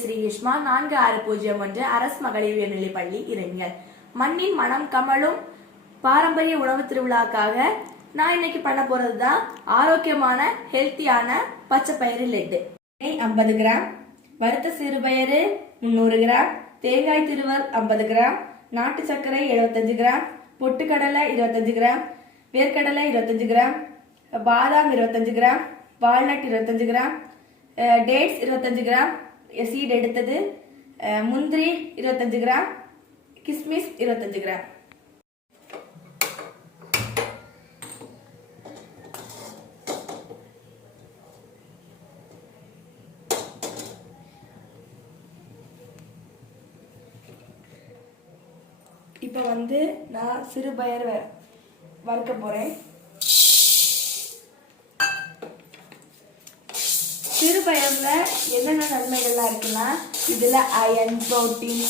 ஸ்ரீ யுஷ்மா 4601 அரசு மகளிர் உயர்நிலைப்பள்ளி இரணியல். மண்ணின் மனம் கமலும் பாரம்பரிய உணவு திருவிழாக்காக நான் இன்னைக்கு பண்ண போறது தான் ஆரோக்கியமான ஹெல்த்தியான பச்சை பயிறு லட்டு. 50 கிராம், வறுத்த சிறுபயிறு 300 கிராம், தேங்காய் திருவல் 50 கிராம், நாட்டு சர்க்கரை 75 கிராம், பொட்டுக்கடலை 25 கிராம், வேர்க்கடலை 25 கிராம், பாதாம் 25 gram, walnut 25 gram, dates 25 gram seed எடுத்தது, முந்திரி 25 கிராம், கிஸ்மிஸ் 25 கிராம். இப்போ நான் சிறுபயிறு வறுக்க போறேன். சிறுபயிர்ல என்னென்ன நன்மைகள்லாம் இருக்குன்னா, இதுல iron, protein,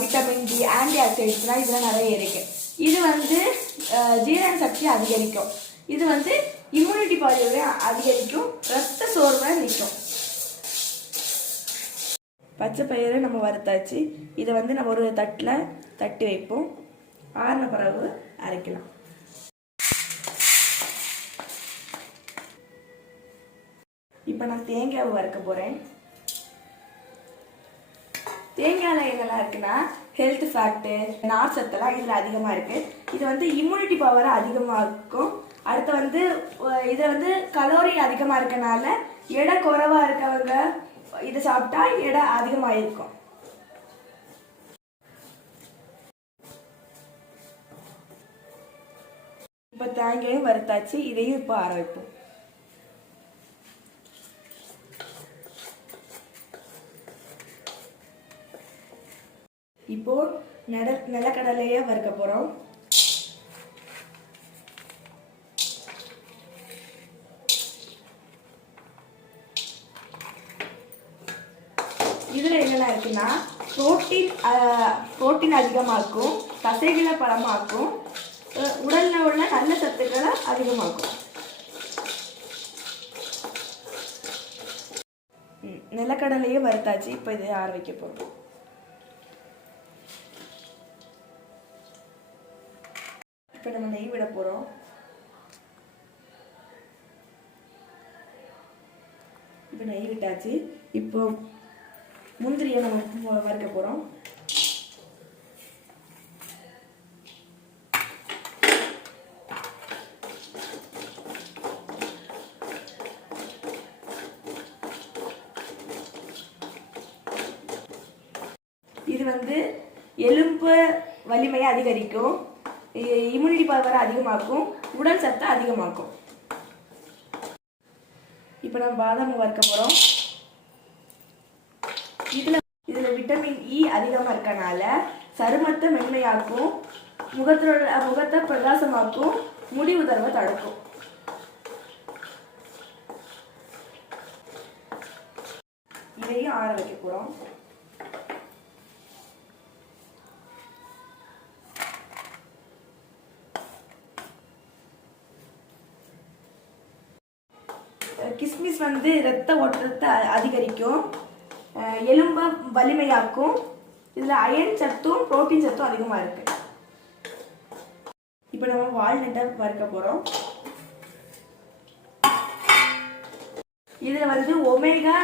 vitamin D, anti ஆக்சிடென்ட்ஸ்லாம் இதுல நிறைய இருக்கு. இது ஜீரண சக்தி அதிகரிக்கும். இது இம்யூனிட்டி பவரை அதிகரிக்கும், ரத்த சோர்வை நிற்கும். பச்சை பயிறு நம்ம வறுத்தாச்சு. இதை நம்ம ஒரு தட்டில் தட்டி வைப்போம். ஆறின பிறகு அரைக்கலாம். இப்போ நான் தேங்காய் வறுக்க போகிறேன். தேங்காயில் என்னெல்லாம் இருக்குன்னா, ஹெல்த் ஃபேக்ட்டு, நார் சத்தெல்லாம் இதில் அதிகமாக இருக்குது. இது இம்யூனிட்டி பவரை அதிகமாக்கும். அடுத்து இதில் கலோரி அதிகமாக இருக்கனால எடை குறைவாக இருக்கவங்க இதை சாப்பிட்டா எடை அதிகமாக இருக்கும். இப்போ தேங்காயும் வறுத்தாச்சு. இதையும் இப்போ ஆற வைப்போம். இப்போ நிலக்கடலையே வறுக்க போறோம். இதுல என்னென்ன இருக்குன்னா, புரோட்டீன் அதிகமாக்கும், தசைகளை பலமாக்கும், உடல்ல உள்ள நல்ல சத்துக்களை அதிகமாக்கும். நிலக்கடலையே வறுத்தாச்சு. இப்போ இதை ஆற வைக்க போறோம். இப்போ நம்ம நெய் விட போறோம். இப்போ நெய் விட்டாச்சு. இப்போ முந்திரியை நம்ம வறுக்க போறோம். இது எலும்பு வலிமையை அதிகரிக்கும், இம்யூனிட்டி பவரை அதிகமாக்கும், உடல் சத்தை அதிகமாக்கும். இப்போ நம்ம பாதாம் வறுக்க போறோம். இதுல விட்டமின் இ அதிகமா இருக்கனால சருமத்தை மென்மையாக்கும், முகத்தை பிரகாசமாக்கும், முடி உதர்வை தடுக்கும். இதையும் ஆற வைக்க போறோம். கிஸ்மிஸ் இரத்த ஓட்டத்தை அதிகரிக்கும், எலும்பை வலிமையாக்கும். இதுல அயன் சத்தும் புரோட்டீன் சத்தும் அதிகமா இருக்கு. இப்போ நம்ம வால்நட்டை வறுக்க போறோம். இதுல ஒமேகா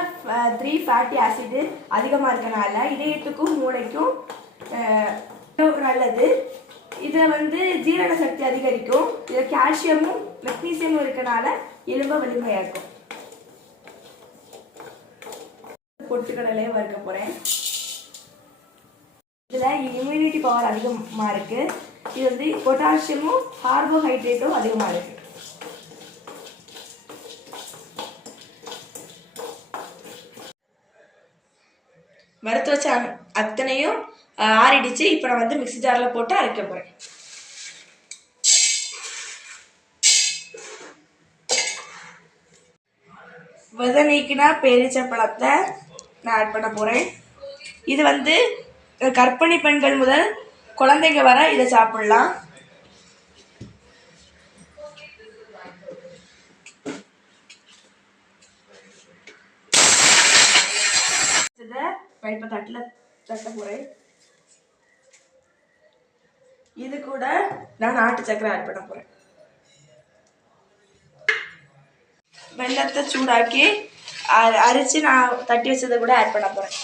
3 ஃபேட்டி ஆசிட் அதிகமா இருக்கனால இதயத்துக்கும் மூளைக்கும் நல்லது. இதுல ஜீரண சக்தி அதிகரிக்கும். இதுல கால்சியமும் மெக்னீசியமும் இருக்கனால எலும்பை வலிமையாக்கும். பொட்டுக்கடலையே வறுக்க போறேன். இதுல இம்யூனிட்டி பவர் அதிகமா இருக்கு. இது பொட்டாசியமும் கார்போஹைட்ரேட்டும் அதிகமா இருக்கு. வறுத்து வச்ச அத்தனையும் ஆறிடுச்சு. இப்ப நான் மிக்ஸி ஜார்ல போட்டு அரைக்க போறேன். விதை நீக்கினா பேரிச்சம்பழத்தை நான் ஆட் பண்ண போறேன். இது கர்ப்பிணி பெண்கள் முதல் குழந்தைங்க வர இதை சாப்பிடலாம். நான் இப்போ தட்ட போறேன். இது கூட நான் நாட்டு சக்கரை ஆட் பண்ண போறேன். வெள்ளத்தை சூடாக்கி அரைச்சு நான் தட்டி வச்சதை கூட ஆட் பண்ண போறேன்.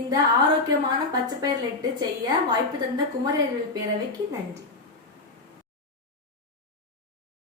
இந்த ஆரோக்கியமான பச்சைப்பயிர் லட்டு செய்ய வாய்ப்பு தந்த குமரி அறிவியல் பேரவைக்கு நன்றி.